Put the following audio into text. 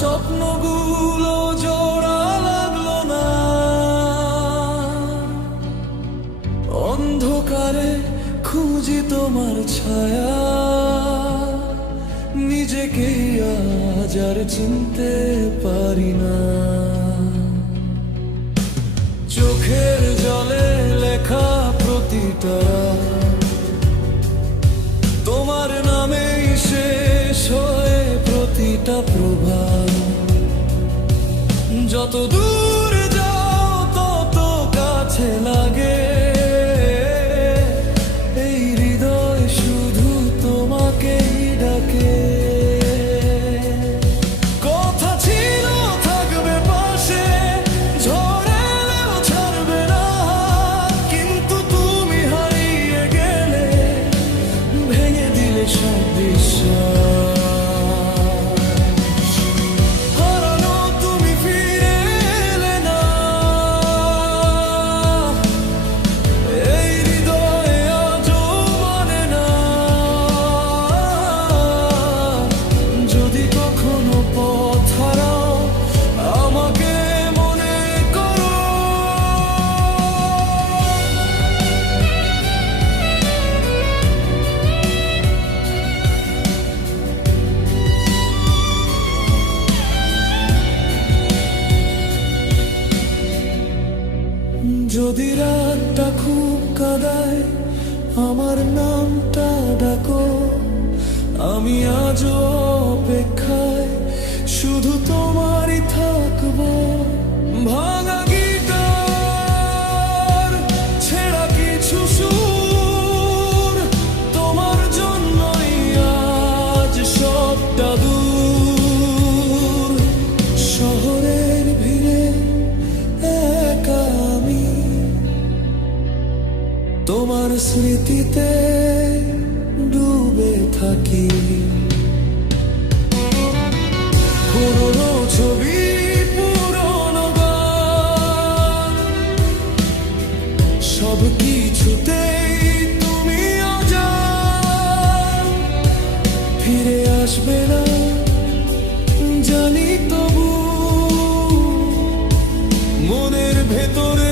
স্বপ্নগুলো জোড়া লাগলো না। অন্ধকারে খুঁজি তোমার ছায়া, নিজেকে আজ আর চিনতে পারি না। চোখের জলে লেখা প্রতিটা তোমার নামেই শেষ হয়ে প্রতিটা প্রভাত। যত দূরে যাও তত কাছে লাগে, এই হৃদয় শুধু তোমাকেই ডাকে। কথা ছিল থাকবে পাশে, ঝড় এলেও ছাড়বে না, কিন্তু তুমি হারিয়ে গেলে, ভেঙে দিলে সব বিশ্বাস। হারানো তুমি ফিরে এলে না, এই হৃদয়ে আজও মানে না। যদি কখনো পথ হারাও আমাকে মনে করো। যদি রাতটা খুব কাঁদায় আমার নামটা ডাকো, আমি আজও অপেক্ষায় শুধু তোমারই থাকবো। ভাঙা গিটার, ছেঁড়া কিছু সুর, তোমার জন্যই আজ সবটা দূর। শহরের ভিড়ে একা আমি, তোমার স্মৃতিতে ডুবে থাকি। পুরনো ছবি, পুরনো গান, সব কিছুতেই তুমি অজান। ফিরে আসবে না জানি, তবু মনের ভেতরে